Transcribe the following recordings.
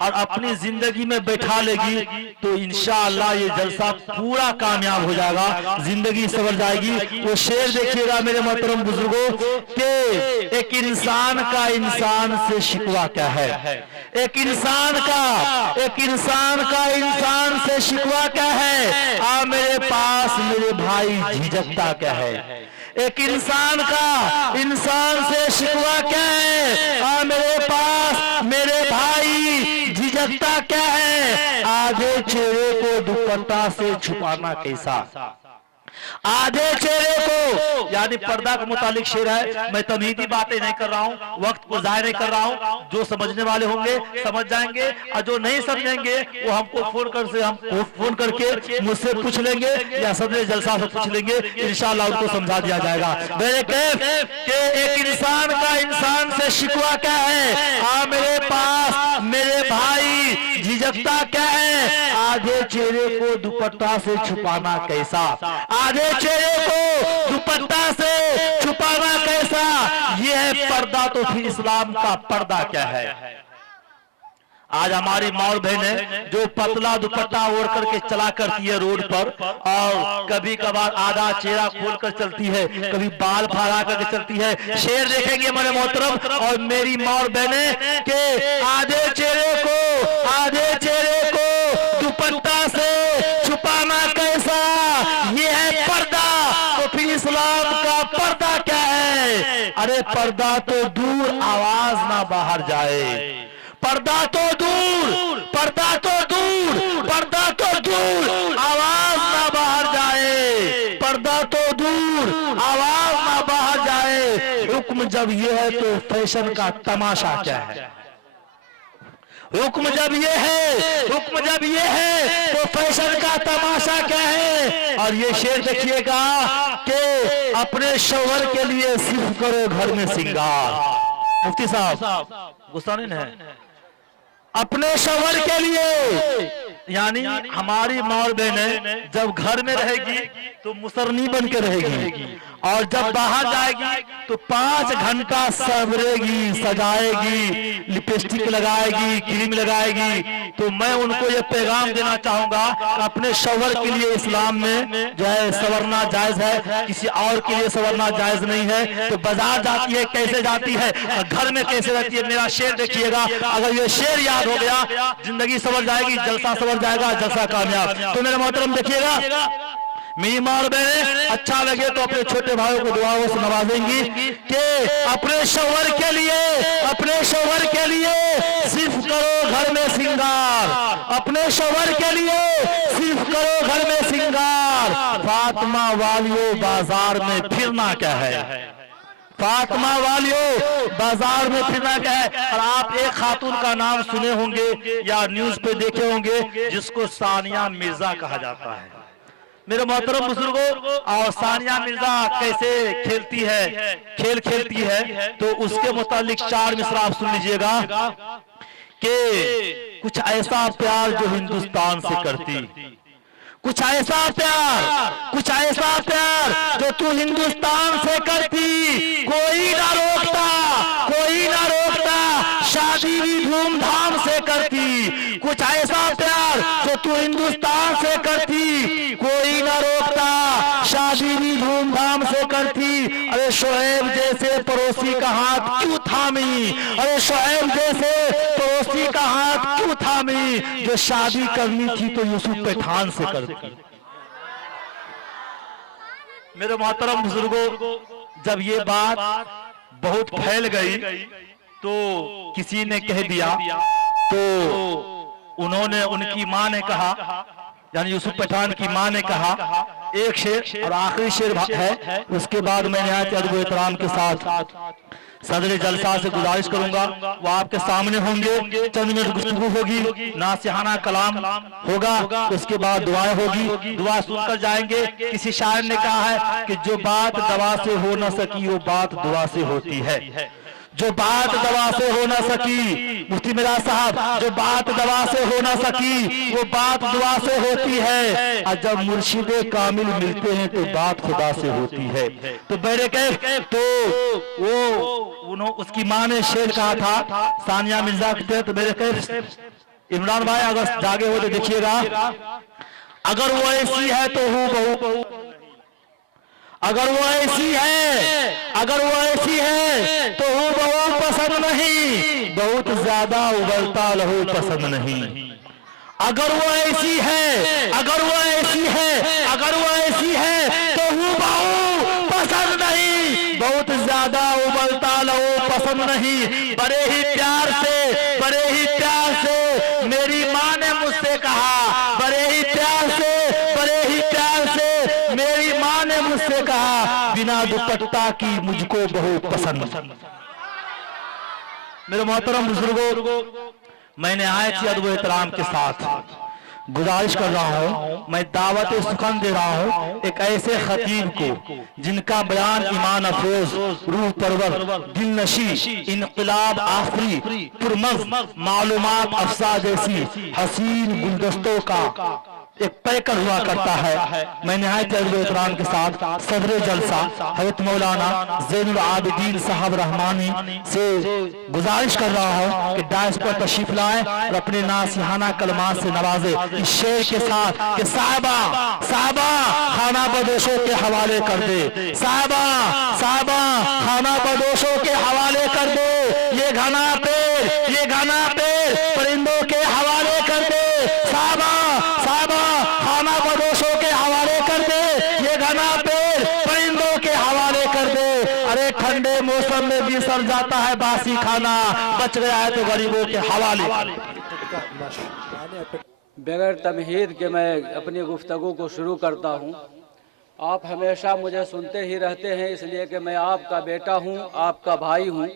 और अपनी जिंदगी में बैठा लेगी तो इंशाअल्लाह ये जलसा पूरा कामयाब हो जाएगा, जिंदगी संवर जाएगी। वो शेर देखिएगा मेरे मोहतरम बुजुर्गों के एक इंसान का इंसान से शिकवा क्या है, एक इंसान का इंसान से शिकवा क्या है, आ मेरे पास मेरे भाई झिझकता क्या है। एक इंसान का इंसान से शिकवा क्या है, आ मेरे पास मेरे भाई झिझकता क्या है। आधे चेहरे को दुपट्टा से छुपाना कैसा, आधे चेहरे को, यानी पर्दा के मुतालिक शेर है। मैं तमहीदी बातें नहीं कर रहा हूँ, वक्त को जाहिर नहीं कर रहा हूँ। जो समझने वाले होंगे समझ जाएंगे और जो नहीं समझेंगे वो हमको फोन करके मुझसे पूछ लेंगे या सदर जलसा से पूछ लेंगे, इंशाअल्लाह उनको समझा दिया जाएगा। मेरे कैफ के एक इंसान का इंसान से शिकवा क्या है, आ मेरे पास मेरे भाई झिझकता क्या है। आधे चेहरे को दुपट्टा से छुपाना कैसा, आधे चेहरे को दुपट्टा से छुपाना कैसा, ये है पर्दा। तो फिर इस्लाम का पर्दा क्या है। आज हमारी माँ और बहनें जो पतला दुपट्टा ओढ़ करके चला करती है रोड पर, और कभी कभार आधा चेहरा खोल कर चलती है, कभी बाल फैला करके चलती है। शेर देखेंगे मेरे मोहतरम और मेरी माँ और बहनें के आधे चेहरे को दुपट्टा से छुपाना कैसा, ये है पर्दा। तो फिर इस्लाम का पर्दा क्या है। अरे पर्दा तो दूर आवाज ना बाहर जाए, पर्दा तो दूर, पर्दा तो दूर, पर्दा तो दूर आवाज ना बाहर जाए, पर्दा तो दूर आवाज ना बाहर जाए। हुक्म जब ये है तो फैशन का तमाशा क्या है। हुक्म जब ये है तो फैशन का तमाशा क्या है। और ये शेर देखिएगा कि अपने शौहर के लिए सिर्फ करो घर में सिंगार। मुफ्ती साहब गुस्सा नहीं है। अपने शौहर के लिए, यानी हमारी माँ और बहनें जब घर में रहेगी तो मुसरनी बन के रहेगी, और जब बाहर जाएगी तो 5 घंटा सवरेगी, सजाएगी, लिपस्टिक लगाएगी, क्रीम लगाएगी। तो मैं उनको ये पैगाम देना चाहूंगा, अपने शौहर के लिए इस्लाम में जो है संवरना जायज है, किसी और के लिए संवरना जायज नहीं है। तो बाजार जाती है कैसे जाती है, घर में कैसे रहती है। मेरा शेर देखिएगा, अगर ये शेर याद हो गया जिंदगी संवर जाएगी, जलसा संवर जाएगा, जलसा कामयाब। तो मेरे मोहतरम देखिएगा, मेरी माँ और बहनें अच्छा लगे तो अपने छोटे भाइयों को दुआओं से नवाजेंगी कि अपने शौहर के लिए सिर्फ करो घर में सिंगार, अपने शौहर के लिए सिर्फ करो घर में सिंगार। फातिमा वालियों बाजार में फिरना क्या है, फातिमा वालियों बाजार में फिरना क्या है। और आप एक खातून का नाम सुने होंगे या न्यूज पे देखे होंगे जिसको सानिया मिर्जा कहा जाता है। मेरे मोहतरम बुजुर्गों, और सानिया मिर्जा कैसे खेल खेलती है तो उसके मुतालिक 4 मिसरा आप सुन लीजिएगा कि कुछ ऐसा प्यार जो हिंदुस्तान से करती, कुछ ऐसा प्यार जो तू हिंदुस्तान से करती, कोई ना रोकता, शादी भी धूमधाम से करती। कुछ ऐसा प्यार जो तू हिंदुस्तान से करती, कोई ना रोकता, शादी भी धूमधाम से करती। अरे शोएब जैसे पड़ोसी का हाथ क्यों थामी, अरे शोएब जैसे पड़ोसी का हाथ क्यों थामी, जो शादी करनी थी तो यूसुफ पठान से करती। मेरे मोहतरम बुजुर्गों, जब ये बात बहुत फैल गई तो किसी ने कह दिया, तो उन्होंने, उनकी माँ ने कहा, यानी यूसुफ पठान की माँ ने कहा एक शेर, और आखिरी शेर है, उसके बाद मैं निहायत अदब व एहतराम के साथ सदर जलसा से गुजारिश करूंगा वो आपके सामने होंगे, चंद मिनट गुफ्तगू होगी, नासिहाना कलाम होगा, उसके बाद दुआएं होगी, दुआ सुनकर जाएंगे। किसी शायर ने कहा है कि जो बात दवा से हो न सकी वो बात दुआ से होती है, जो बात दवा से हो ना सकी, मुफ्ती मिराज साहब, जो बात दवा से हो ना सकी वो बात दुआ से होती है, और जब मुर्शिदे कामिल मिलते हैं तो बात खुदा से होती है। तो मेरे कैफ, तो वो उसकी माँ ने शेर कहा था सानिया मिर्जा के, तो मेरे कैफ इमरान भाई अगर जागे हो तो देखिएगा, अगर वो ऐसी है तो हूँ बहू, अगर वो ऐसी है, अगर वो ऐसी है तो हूँ बहू पसंद नहीं, बहुत ज्यादा उबलता लहू पसंद नहीं। अगर वो ऐसी है, अगर वो ऐसी है, अगर वो ऐसी है तो हूँ बहू पसंद नहीं, बहुत ज्यादा उबलता लहू पसंद नहीं। बड़े ही प्यार से, बड़े ही प्यार से मेरी माँ ने मुझसे कहा, बड़े ही प्यार से, बड़े ही प्यार से मेरी माँ ने मुझसे कहा, बिना दुपट्टा की मुझको बहुत पसंद। मेरे मोहतरम बुजुर्गों, मैं नहायत ही अदब एहतराम के साथ गुजारिश कर रहा हूँ, मैं दावत सुखन दे रहा हूँ एक ऐसे खतीब को जिनका बयान ईमान अफरोज, रूह परवर, दिल नशी, इनकलाब आफरी, पुरमज़, मालूमात अफसा जैसी हसीन गुलदस्तों का एक पैकर हुआ करता है। मैं निहायत एहतराम के साथ सदर जलसा हज़रत मौलाना ज़ैनुल आबिदीन साहब रहमानी से गुजारिश कर रहा हूँ कि डायस पर तशरीफ लाएं और अपने नासिहाना कलमात से नवाजे इस शेर के साथ कि साहबा साहबा खाना बदोशों के हवाले कर दे, साहबा साहबा खाना बदोशों के हवाले कर दे, ये घना पेड़, ये घना पेड़ परिंदों के हवाले कर दे, साहबा साहबा खाना बदोशों के हवाले कर दे, ये घना पेड़ परिंदों के हवाले कर दे। अरे ठंडे मौसम में भी सड़ जाता है बासी खाना, बच गया है तो गरीबों के हवाले। बगैर तमहीद के मैं अपनी गुफ्तगू को शुरू करता हूँ। आप हमेशा मुझे सुनते ही रहते हैं, इसलिए कि मैं आपका बेटा हूँ, आपका भाई हूँ।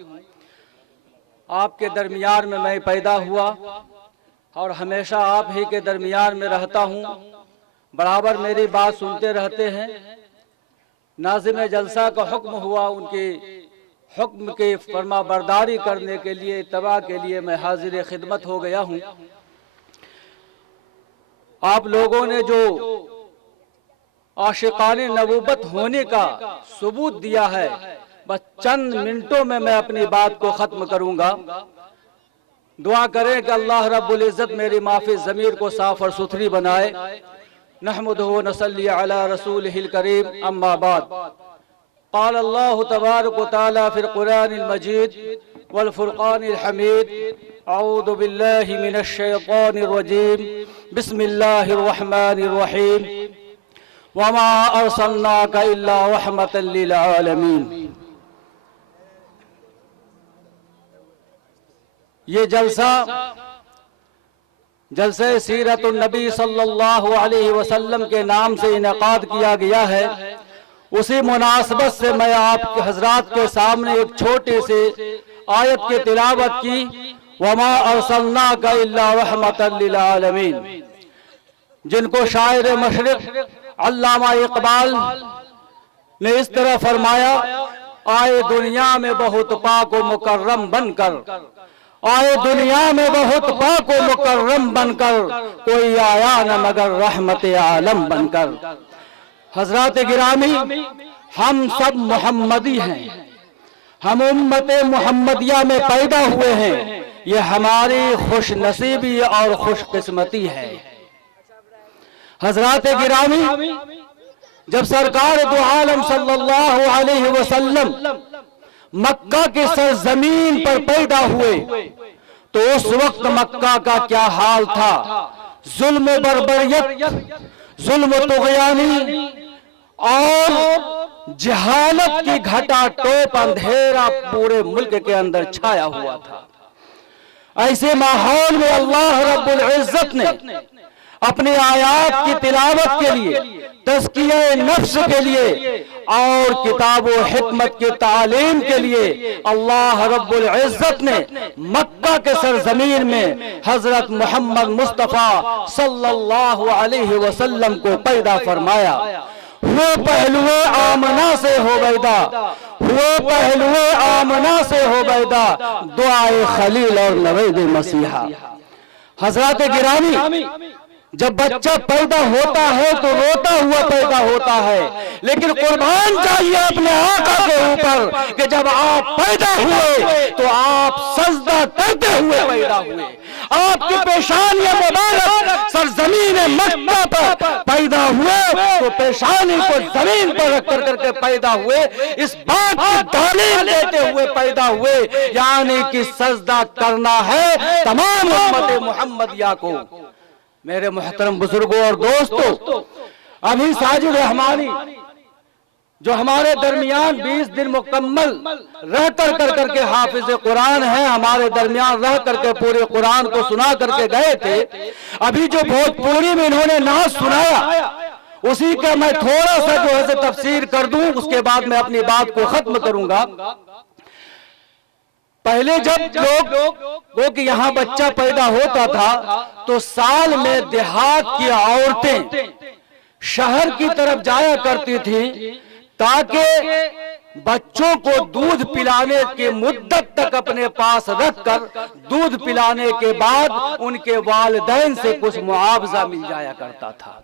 आपके दरमियान में मैं पैदा हुआ और हमेशा आप ही के दरमियान में रहता हूँ। बराबर मेरी बात सुनते रहते हैं। नाज़िम जलसा का हुक्म हुआ, उनके हुक्म की फरमा बरदारी करने के लिए, इत्तबा के लिए मैं हाजिर खिदमत हो गया हूँ। आप लोगों ने जो आशिकाने नबूवत होने का सबूत दिया है, बस चंद मिनटों में मैं अपनी बात को ख़त्म करूँगा। दुआ करें कि अल्लाह रब्बुल इज़्ज़त मेरी माफ़ी ज़मीर को साफ़ और सुथरी बनाए। नहमदुहु व नसल्ली अला रसूलिहिल करीम, अम्मा बाद। क़ाल अल्लाहु तबारक व तआला फ़िल क़ुरआनिल मजीद वल फ़ुरक़ानिल हमीद, अऊज़ु बिल्लाहि मिनश शैतानिर रजीम, बिस्मिल्लाहिर रहमानिर रहीम, वमा अर्सलनाका इल्ला रहमतल लिल आलमीन। ये जलसा जलसे सीरतुन नबी सल्लल्लाहु अलैहि वसल्लम के नाम से इनेकाद किया गया है। उसी मुनासबत से मैं आप हजरात के सामने एक छोटे से आयत की तिलावत की, वमा अर्सलनाका इल्ला रहमतल लिल आलमीन, जिनको शायर मशरिक अल्लामा इकबाल ने इस तरह फरमाया, आए दुनिया में बहुत पाक व मुकर्रम बनकर, आए दुनिया में बहुत पाक व मुकर्रम बनकर, कोई आया न मगर रहमत आलम बनकर। हजरात गिरामी, हम सब मोहम्मदी हैं, हम उम्मत मोहम्मदिया में पैदा हुए हैं। ये हमारी खुश नसीबी और खुशकिस्मती है। हजरात गिरामी, जब सरकार दो आलम सल्लल्लाहु अलैहि वसल्लम मक्का के सरजमीन पर पैदा हुए तो उस वक्त मक्का का क्या हाल था। जुल्म बर्बरियत, जुल्म तुग़यानी और जहालत की घटा टोप अंधेरा पूरे मुल्क के अंदर छाया हुआ था। ऐसे माहौल में अल्लाह रब्बुल इज़्ज़त ने अपने आयात की तिलावत के लिए, तज़किया नफ्स के लिए और किताब व हिकमत की तालीम के लिए अल्लाह रब्बुल इज़्ज़त ने मक्का के सरजमीन में हजरत मोहम्मद मुस्तफ़ा सल्लल्लाहु अलैहि वसल्लम को पैदा फरमाया। वो पहलुए आमना से हो बैदा, वो पहलुए आमना से हो बैदा, दुआए खलील और नवेद मसीहा। हजरत गिरामी, जब बच्चा पैदा होता है तो रोता हुआ पैदा होता है, लेकिन कुर्बान चाहिए अपने आका के ऊपर कि जब आप पैदा हुए तो आप सजदा करते हुए पैदा हुए। आपकी पेशानी मुबारक सरजमीन मक्का पर पैदा हुए तो पेशानी को जमीन पर रख कर करके पैदा हुए। इस बात की दलील देते हुए पैदा हुए, यानी कि सजदा करना है तमाम उम्मत मुहम्मदिया को। मेरे मोहतरम बुजुर्गों और दोस्तों, अभी साजिद रहमानी जो हमारे दरमियान 20 दिन मुकम्मल रह कर करके हाफिज कुरान है, हमारे दरमियान रह करके पूरे कुरान को सुना करके गए थे। अभी जो भोजपुरी में इन्होंने नाच सुनाया, उसी का मैं थोड़ा सा जो है तफसीर कर दूं, उसके बाद मैं अपनी बात को खत्म करूंगा। पहले जब लोग कि यहाँ बच्चा पैदा होता था तो साल में देहात की औरतें शहर की तरफ जाया करती थी ताकि बच्चों को दूध पिलाने की मुद्दत तक अपने पास रखकर दूध पिलाने के बाद उनके वालिदैन से कुछ मुआवजा मिल जाया करता था।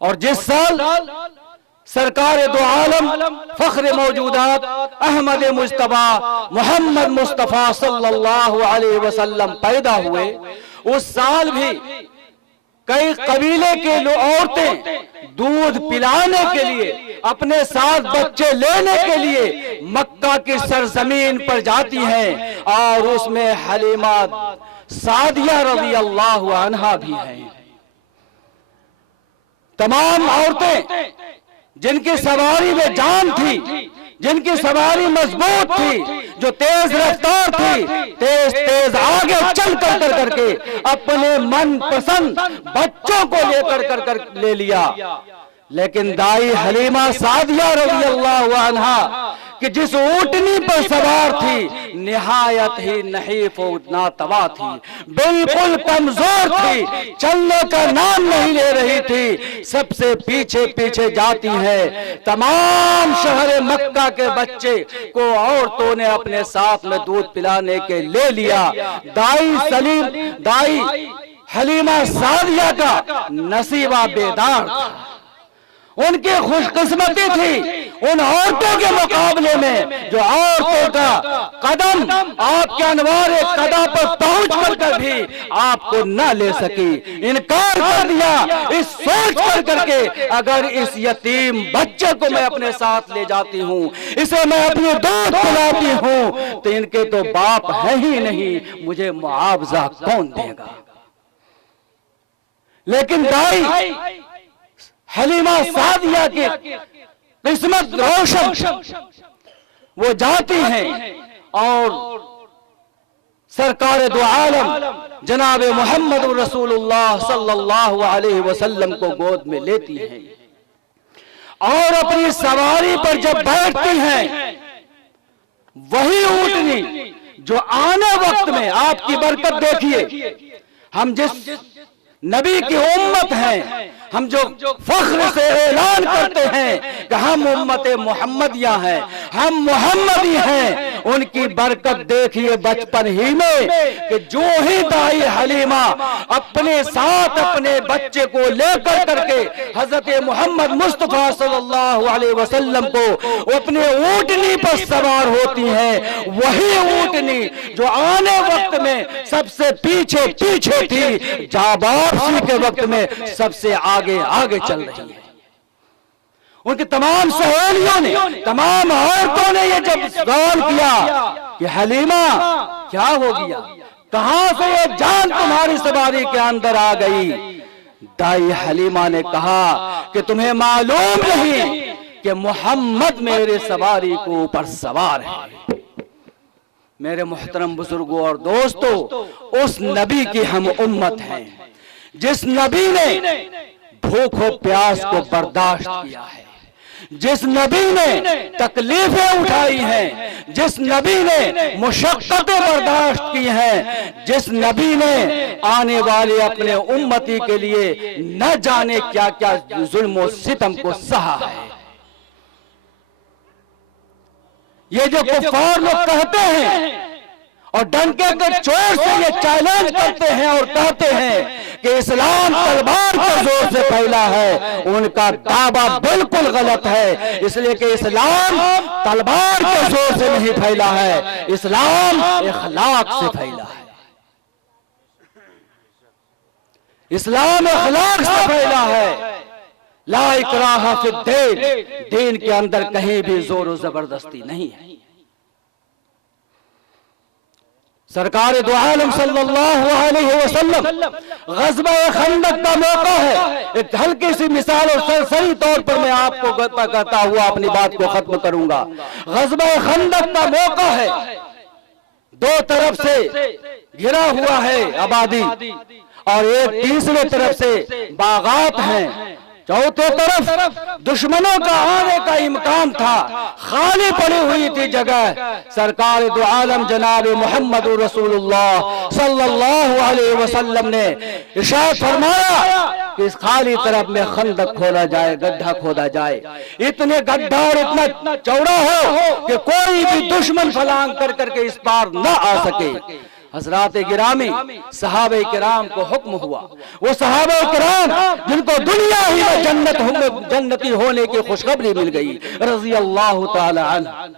और जिस साल सरकार दो आलम फख्र मौजूदात अहमद मुस्तफा मोहम्मद मुस्तफा सल्लल्लाहु अलैहि वसल्लम पैदा हुए, उस साल भी कई कबीले के औरतें दूध पिलाने के लिए, अपने साथ बच्चे लेने के लिए मक्का की सरजमीन पर जाती हैं, और उसमें हलीमा सादिया रज़ी अल्लाहु अन्हा भी हैं। तमाम औरतें जिनकी सवारी में जान थी, जिनकी सवारी मजबूत थी, जो तेज रफ्तार थी, तेज तेज आगे चल कर करके अपने मन पसंद बच्चों को लेकर कर ले लिया। लेकिन दाई हलीमा सादिया रज़ी अल्लाहु अन्हा कि जिस ऊँटनी पर सवार थी निहायत ही नहीफ नातवा थी, बिल्कुल कमजोर थी, चलने का नाम नहीं ले रही थी, सबसे पीछे पीछे जाती है। तमाम शहर मक्का के बच्चे को औरतों ने अपने साथ में दूध पिलाने के ले लिया। दाई हलीमा सादिया का नसीबा बेदार था, उनकी खुशकिस्मती थी उन औरतों के मुकाबले में जो औरतों का कदम आपके अनवार कदम पर पहुंच कर भी आपको न ले सकी। इनकार कर दिया इस सोच कर करके, अगर इस यतीम बच्चे को मैं अपने साथ ले जाती हूँ, इसे मैं अपनी दूध पिलाती हूँ, तो इनके तो बाप है ही नहीं, मुझे मुआवजा कौन देगा। लेकिन दाई हलीमा सादिया की किस्मत रोशन, वो जाती हैं और सरकार दो आलम जनाब मोहम्मद रसूलुल्लाह सल्लल्लाहु अलैहि वसल्लम को गोद में लेती हैं, और अपनी सवारी पर जब बैठती हैं, वही ऊँटनी जो आने वक्त में आपकी बरकत देखिए, हम जिस नबी की उम्मत हैं, हम जो फख्र से ऐलान करते हैं कि हम उम्मत मुहम्मदिया हैं, हम मुहम्मदी हैं, उनकी बरकत देखिए बचपन ही में कि जो ही दाई हलीमा अपने साथ अपने बच्चे को लेकर करके हजरत मोहम्मद मुस्तफा सल्लल्लाहु अलैहि वसल्लम को अपने ऊँटनी पर सवार होती हैं, वही ऊँटनी जो आने वक्त में सबसे पीछे पीछे थी, वापसी के वक्त में सबसे आगे आगे चल रही है। उनकी तमाम सहेलियों ने, तमाम औरतों ने ये जब सवाल किया कि हलीमा क्या हो गया, कहां से ये जान तुम्हारी सवारी के अंदर आ गई, दाई हलीमा ने कहा कि तुम्हें मालूम नहीं कि मोहम्मद मेरे सवारी को ऊपर सवार है। मेरे मोहतरम बुजुर्गों और दोस्तों, उस नबी की हम उम्मत हैं जिस नबी ने भूख और प्यास को बर्दाश्त किया है, जिस नबी ने तकलीफें उठाई हैं, जिस नबी ने मुशक्कतें बर्दाश्त की हैं, जिस नबी ने आने वाले अपने उम्मती के लिए न जाने क्या क्या जुल्म और सितम को सहा है। ये जो कुफार लोग कहते हैं और डंके के चोट से ये चैलेंज करते हैं और कहते हैं कि इस्लाम तलवार के जोर से फैला है, उनका दावा बिल्कुल गलत है। इसलिए कि इस्लाम तलवार के जोर से नहीं फैला है, इस्लाम इखलाक से फैला है। इस्लाम इखलाक से फैला है। ला इकराहा फिद्दीन, दीन के अंदर कहीं भी जोर और जबरदस्ती नहीं है। सरकार दो आलम सल्लल्लाहु अलैहि वसल्लम ग़ज़वा खंदक का मौका है। एक हल्की सी मिसाल और सरसरी तौर पर मैं आपको कहता हुआ अपनी बात को खत्म करूंगा। ग़ज़वा खंदक का मौका है, दो तरफ से घिरा हुआ है आबादी और एक तीसरे तरफ से बागात हैं, चौथे तरफ दुश्मनों का आने का इम्कान था, खाली पड़ी हुई थी जगह। सरकार दो आलम जनाब मोहम्मद रसूलुल्लाह सल्लल्लाहु अलैहि वसल्लम ने इरशाद फरमाया कि इस खाली तरफ में खंदक खोदा जाए, गड्ढा खोदा जाए। इतने गड्ढा और इतना चौड़ा हो कि कोई भी दुश्मन फलांग कर करके इस पार न आ सके। हजरात गिरामी, सहाबे किराम को हुक्म हुआ, वो सहाबे किराम जिनको दुनिया ही में जन्नती होने की खुशखबरी मिल गई, रज़ी अल्लाह ताला अन्हु,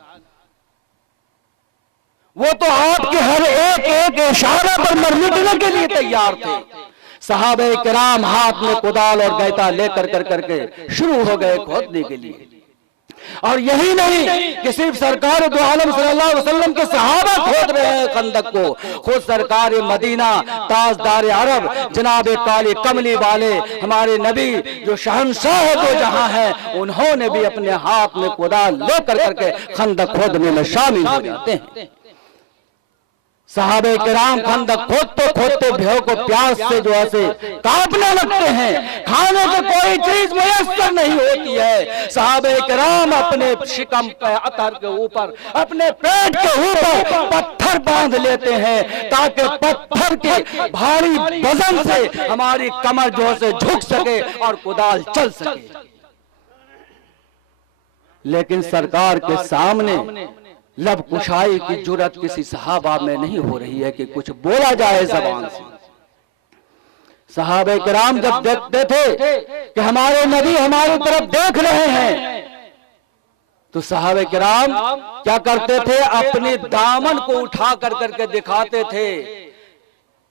वो तो आपके हर एक इशारा पर मरने के लिए तैयार थे। सहाबे किराम हाथ में कुदाल और गैता लेकर करके शुरू हो गए खोदने के लिए। और यही नहीं कि सिर्फ सरकार दो आलम सल्लल्लाहु अलैहि वसल्लम के सहाबा खोद रहे हैं खंदक को, खुद सरकार मदीना ताजदार अरब जनाब काली कमली वाले हमारे नबी जो शहंशाह दो जहां हैं, उन्होंने भी अपने हाथ में कुदाल लेकर करके खंदक खोदने में शामिल हो जाते हैं। सहाबे किराम खंदक खोदते भेव को प्यास से जो ऐसे कांपने लगते हैं, खाने को कोई चीज मुयस्सर नहीं होती है। सहाबे किराम अपने शिकम पे अतर के ऊपर, अपने पेट के ऊपर पत्थर बांध लेते हैं ताकि पत्थर के भारी वजन से हमारी कमर जो से झुक सके और कुदाल चल सके। लेकिन सरकार के सामने लब कुशाई की जुर्रत किसी सहाबा में नहीं हो रही है कि कुछ बोला जाए जबान से। सहाबे किराम जब देखते थे कि हमारे नबी हमारी तरफ देख रहे हैं, तो सहाबे किराम क्या करते थे, अपने दामन को उठा कर करके दिखाते थे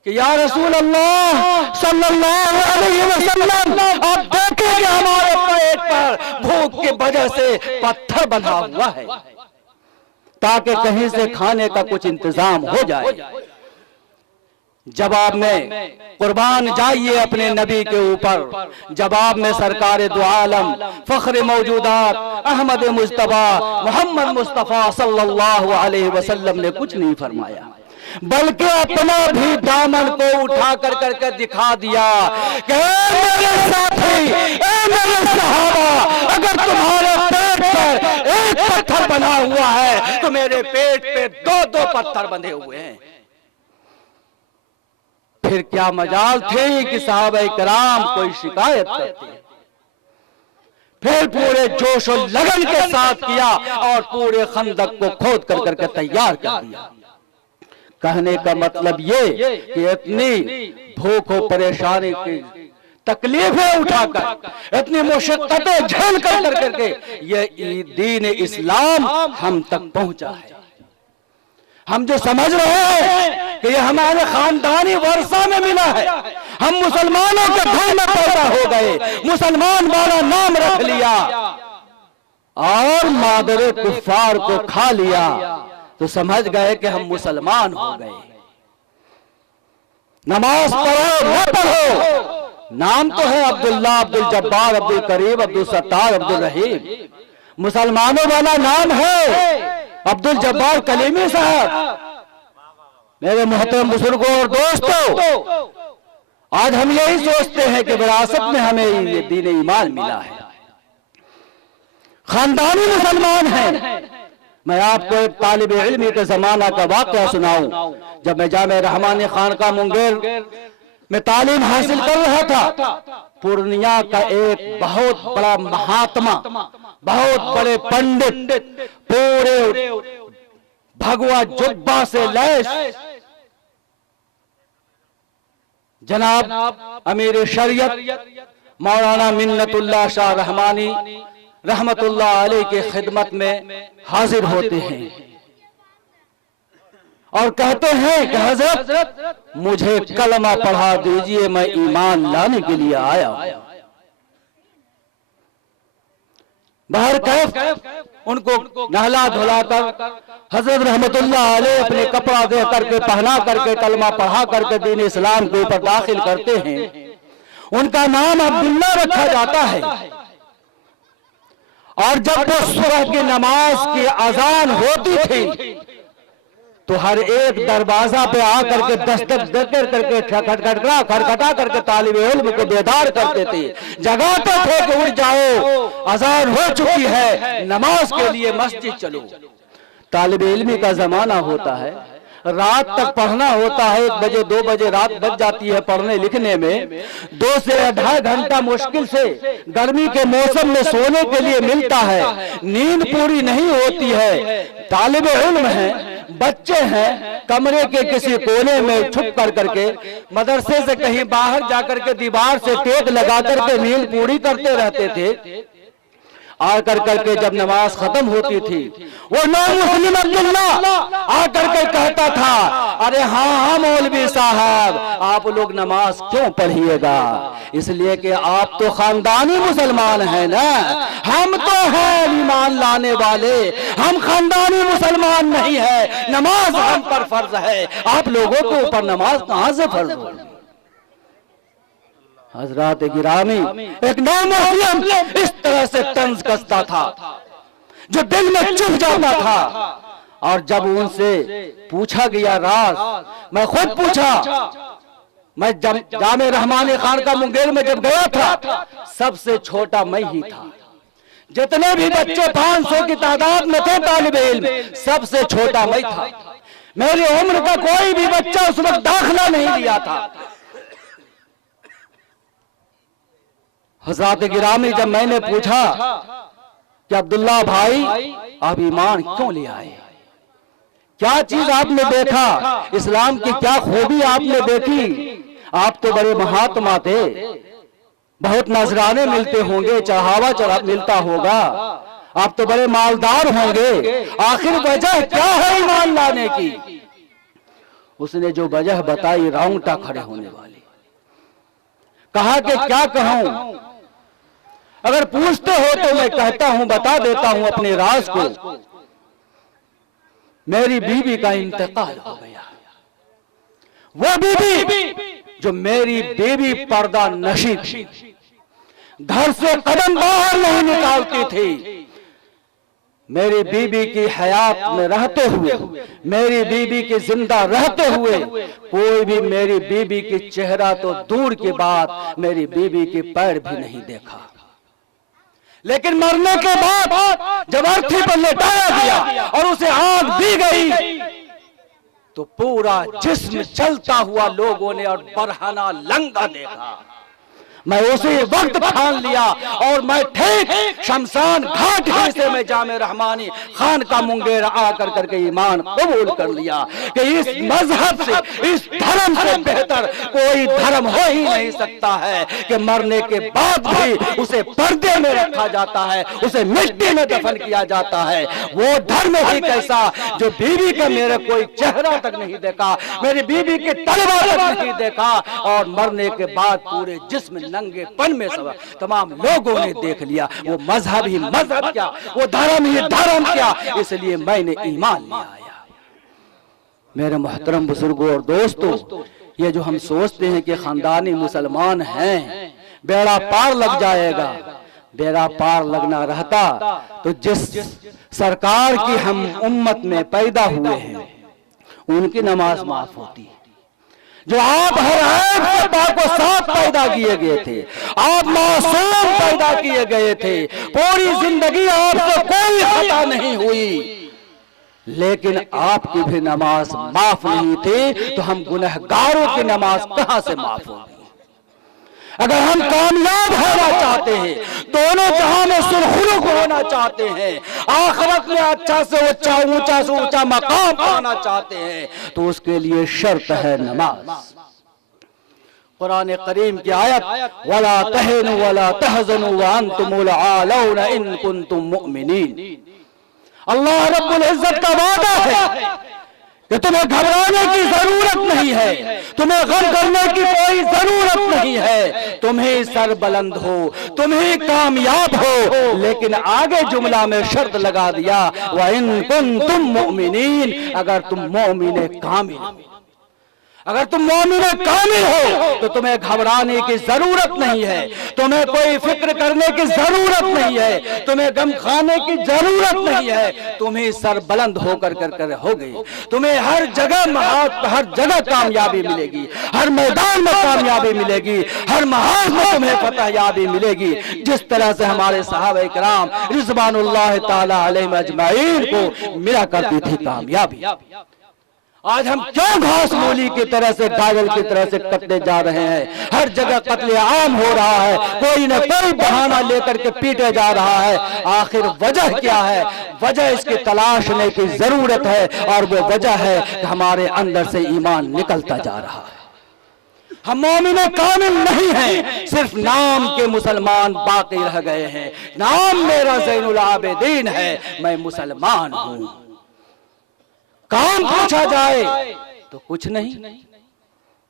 कि या रसूल अल्लाह सल्लल्लाहु अलैहि वसल्लम, आप देखेंगे हमारे पेट पर भूख की वजह से पत्थर बंधा हुआ है, ताकि कहीं से खाने का कुछ इंतजाम हो जाए। जवाब में कुर्बान जाइए अपने नबी के ऊपर। जवाब में सरकार दो आलम फख्र मौजूदात अहमद मुस्तफा मोहम्मद मुस्तफा सल्लल्लाहु अलैहि वसल्लम ने कुछ नहीं फरमाया, बल्कि अपना भी दामन को उठा कर करके दिखा दिया कि मेरे साथी, मेरे सहाबा, अगर तुम्हारे पेट पर एक पत्थर बना हुआ है तो मेरे पेट पे दो पत्थर बंधे हुए हैं। फिर क्या मजाल थी कि सहाबा किराम कोई शिकायत करते। फिर पूरे जोश और लगन के साथ किया और पूरे खंदक को खोद कर करके तैयार कर दिया। कहने का मतलब ये कि इतनी भूख और परेशानी की तकलीफें उठाकर, इतनी मुशक्कतें झेल कर करके ये दीन इस्लाम हम तक पहुंचा है। हम जो समझ रहे हैं कि ये हमारे खानदानी वर्षा में मिला है, हम मुसलमानों के घर में पैदा हो गए, मुसलमान वाला नाम रख लिया और मादरे कुफ्फार को खा लिया, तो समझ गए कि हम मुसलमान हो गए। नमाज पढ़ो न पढ़ो, नाम तो है अब्दुल्ला, अब्दुल जब्बार, अब्दुल करीम, अब्दुल सत्तार, अब्दुल रहीम, मुसलमानों वाला नाम है अब्दुल जब्बार कलीमी साहब। मेरे मोहतरम बुजुर्गों और दोस्तों, आज हम यही सोचते हैं कि विरासत में हमें ये दीन ईमान मिला है, खानदानी मुसलमान हैं। मैं आपको एक तालिब इल्म के जमाना का वाकया सुनाऊं। जब मैं जामे रहमानी खानका मुंगेर में तालीम हासिल कर रहा था, पूर्णिया का एक बहुत बड़ा महात्मा, बहुत बड़े पंडित, पूरे भगवा जुब्बा से लैस जनाब अमीर शरीयत मौलाना मिन्नतुल्लाह शाह रहमानी रहमतुल्लाह अलैह के खिदमत में हाजिर होते हैं और कहते हैं कि हजरत मुझे कलमा पढ़ा दीजिए, मैं ईमान लाने के लिए आया हूं। बाहर कैफ उनको नहला धुलाकर हजरत रहमतुल्लाह अलैह अपने कपड़ा दे करके पहना करके कलमा पढ़ा करके दीन इस्लाम के ऊपर दाखिल करते हैं। उनका नाम अब्दुल्ला रखा जाता है। और जब वो सुबह की नमाज की अजान होती थी तो हर एक दरवाजा पे आकर के दस्तक देकर करके खटखटा करके तालिब इल्म को बेदार करते थे, जगाते थे कि उठ जाओ, अजान हो चुकी है, नमाज के लिए मस्जिद चलो। तालिब इल्मी का जमाना होता है, रात तक पढ़ना होता है, 1 बजे 2 बजे रात बच जाती है पढ़ने लिखने में। 2 से 2.5 घंटा मुश्किल से गर्मी के मौसम में सोने के लिए मिलता है, नींद पूरी नहीं होती है। तालिब इल्म है, बच्चे हैं, कमरे के किसी कोने में छुप कर करके मदरसे से कहीं बाहर जाकर के दीवार से टेक लगा करके नींद पूरी करते रहते थे। आकर करके जब नमाज खत्म होती थी वो मुस्लिम अब्दुल्ला आकर के कहता था, अरे हाँ मौलवी साहब, आप लोग नमाज क्यों पढ़िएगा? इसलिए कि आप तो खानदानी मुसलमान हैं ना, हम तो हैं ईमान लाने वाले, हम खानदानी मुसलमान नहीं है, नमाज हम पर फर्ज है, आप लोगों के ऊपर नमाज कहां से फर्ज हो? हजरात गिरामी, एक नामुस्लिम इस तरह से तंज कसता था जो दिल में चुभ जाता था। और जब उनसे पूछा गया राज, मैं खुद पूछा, मैं जामे रहमानी खान का मुंगेर में जब गया था सबसे छोटा मैं ही था। जितने भी बच्चे 500 की तादाद में थे तालिब इल्म, सबसे छोटा मैं था। मेरी उम्र का कोई भी बच्चा उस वक्त दाखिला नहीं लिया था। हज़रात गिरामी, जब मैंने पूछा कि अब्दुल्ला भाई आप ईमान क्यों ले आए, क्या चीज आपने देखा, इस्लाम की क्या खूबी आपने देखी? आप तो बड़े महात्मा थे, बहुत नजराने मिलते होंगे, चढ़ावा मिलता होगा, आप तो बड़े मालदार होंगे, आखिर वजह क्या है ईमान लाने की? उसने जो वजह बताई रोंगटा खड़े होने वाली। कहा कि क्या कहूं, अगर पूछते हो तो मैं कहता हूं, बता देता हूं अपने राज को। मेरी बीवी का इंतकाल हो गया। वो बीवी जो मेरी बीवी पर्दा नशी थी, घर से कदम बाहर नहीं निकालती थी, मेरी बीवी की हयात में रहते हुए, मेरी बीवी के जिंदा रहते हुए कोई भी मेरी बीवी की चेहरा तो दूर की बात, मेरी बीवी के पैर भी नहीं देखा। लेकिन मरने के बाद जब अर्थी पर लेटाया गया और उसे आग दी गई तो पूरा जिस्म चलता हुआ लोगों ने और बरहना लंगा देखा। मैं उसी वक्त ठान लिया और मैं ठीक शमशान घाट ही से मैं जामे रहमानी खान का मुंगेर आकर करके ईमान कबूल कर लिया कि इस मजहब से, इस धर्म से बेहतर कोई धर्म हो ही नहीं सकता है कि मरने के बाद भी उसे पर्दे में रखा जाता है, उसे मिट्टी में दफन किया जाता है। वो धर्म ही कैसा जो बीवी का मेरे कोई चेहरा तक नहीं देखा, मेरी बीवी के तलवार तक नहीं देखा, और मरने के बाद पूरे जिस्म नंगेपन में सब तमाम लोगों ने देख लिया। वो मजहब ही मजहब क्या, वो धर्म ही धर्म क्या, इसलिए मैंने ईमान ले आया। मेरे मोहतरम बुजुर्गों और दोस्तों, ये जो हम सोचते हैं कि खानदानी मुसलमान हैं, बेड़ा पार लग जाएगा, बेड़ा पार लगना रहता तो जिस सरकार की हम उम्मत में पैदा हुए हैं उनकी नमाज माफ होती। जो आप हर को साफ पैदा किए गए थे, आप मासूम पैदा किए गए थे, पूरी जिंदगी आपसे कोई खता नहीं हुई, लेकिन आपकी भी नमाज माफ नहीं थी, तो हम गुनहगारों की नमाज कहां से माफ होगी? अगर हम कामयाब होना चाहते हैं, दोनों जहां में सुरखुरुख होना चाहते हैं, आखिरत में अच्छा से ऊंचा, ऊंचा से ऊंचा मकाम पाना चाहते हैं, तो उसके लिए शर्त है नमाज। कुरान करीम की आयत वला तहनु वला तहज़नु व अंतुमुल आलौना इन कुंतुम मुमिनीन। अल्लाह रब्बुल इज्जत का वादा है कि तुम्हें घबराने की जरूरत नहीं है, तुम्हें गम करने की कोई जरूरत नहीं है, तुम्हें सर बुलंद हो, तुम्हें कामयाब हो। लेकिन आगे जुमला में शर्त लगा दिया व इन कुंतुम मुमिनीन, अगर तुम मोमिन कामिल, अगर तुम मोमिन कामिल हो तो तुम्हें घबराने की जरूरत नहीं है, तुम्हें कोई फिक्र करने की जरूरत नहीं है, तुम्हें गम खाने की जरूरत नहीं है, तुम्हें सर बुलंद होकर कर रहोगे। तुम्हें हर जगह कामयाबी मिलेगी, हर मैदान में कामयाबी मिलेगी, हर महाज में तुम्हें फतहयाबी मिलेगी। जिस तरह से हमारे सहाबा इकराम रिज़वानुल्लाह ताला अलैहिम अजमाइन को मिला करती थी कामयाबी। आज हम क्यों घास मूली की तरह से, गाजर की तरह से कटते जा रहे हैं? हर जगह कत्ले आम हो रहा है, कोई न कोई बहाना लेकर के पीटे जा रहा है। आखिर वजह क्या है? वजह इसकी तलाशने की जरूरत है, और वो वजह है कि हमारे अंदर से ईमान निकलता जा रहा है। हम मोमिन कामिल नहीं हैं, सिर्फ नाम के मुसलमान बाकी रह गए हैं। नाम मेरा ज़ैनुल आबिदीन है, मैं मुसलमान हूं। काम पूछा जाए तो कुछ नहीं।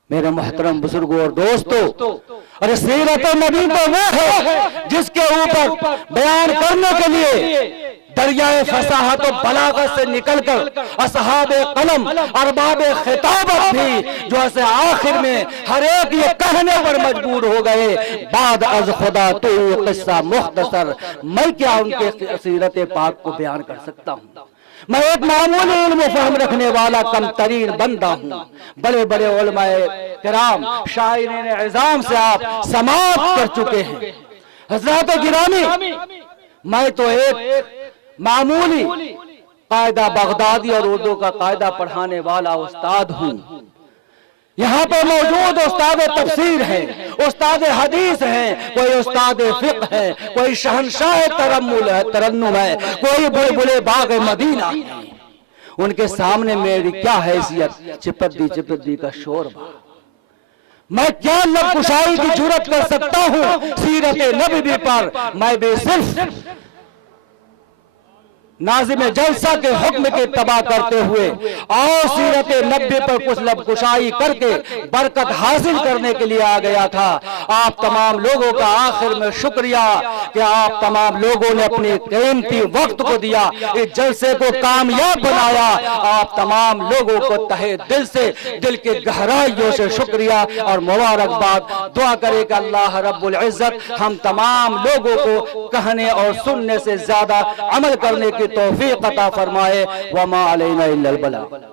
मेरे मोहतरम बुजुर्गों और दोस्तों, अरे सीरत नबी तो वो है जिसके ऊपर बयान करने के लिए दरियाए फसाहत और बलागत से निकलकर असहाबे कलम अरबाबे खिताबत भी जो ऐसे आखिर में हर एक ये कहने पर मजबूर हो गए, बाद अज खुदा तो किस्सा मुख्तसर, मैं क्या उनके सीरत पाक को बयान कर सकता हूँ। मैं एक मामूली इल्म फहम रखने वाला कम तरीन बंदा हूँ। बड़े बड़े उलमाए किराम शायरीन इज़ाम से आप समाप्त कर चुके हैं। हज़रात गिरामी, मैं तो एक मामूली कायदा बगदादी और उर्दू का कायदा पढ़ाने वाला उस्ताद हूँ। यहाँ पर मौजूद उस्ताद तफसीर है, उस्ताद हदीस है, कोई उस्ताद फिक्र है, कोई शहनशाह तरन्नुम है, कोई बुलबुले बाग मदीना है। उनके सामने मेरी क्या हैसियत, चिपद्दी का शोरबा। मैं क्या लबकुशाई की जुर्रत कर सकता हूँ सीरत नबी पर? मैं भी सिर्फ नाज़िम जलसा के हुक्म के तबाह करते हुए और सीरत नबी पर कुछ लबकुशाई करके बरकत हासिल करने के लिए आ गया था। आप तमाम लोगों का आखिर में शुक्रिया कि आप तमाम लोगों ने अपने कीमती वक्त को दिया, इस जलसे को कामयाब बनाया। आप तमाम लोगों को तहे दिल से, दिल के गहराइयों से शुक्रिया और मुबारकबाद। दुआ करे कि अल्लाह रब्बुल इज्जत हम तमाम लोगों को कहने और सुनने से ज्यादा अमल करने की तौफीक अता फरमाए। वमा अलैना इल्लल बलाग।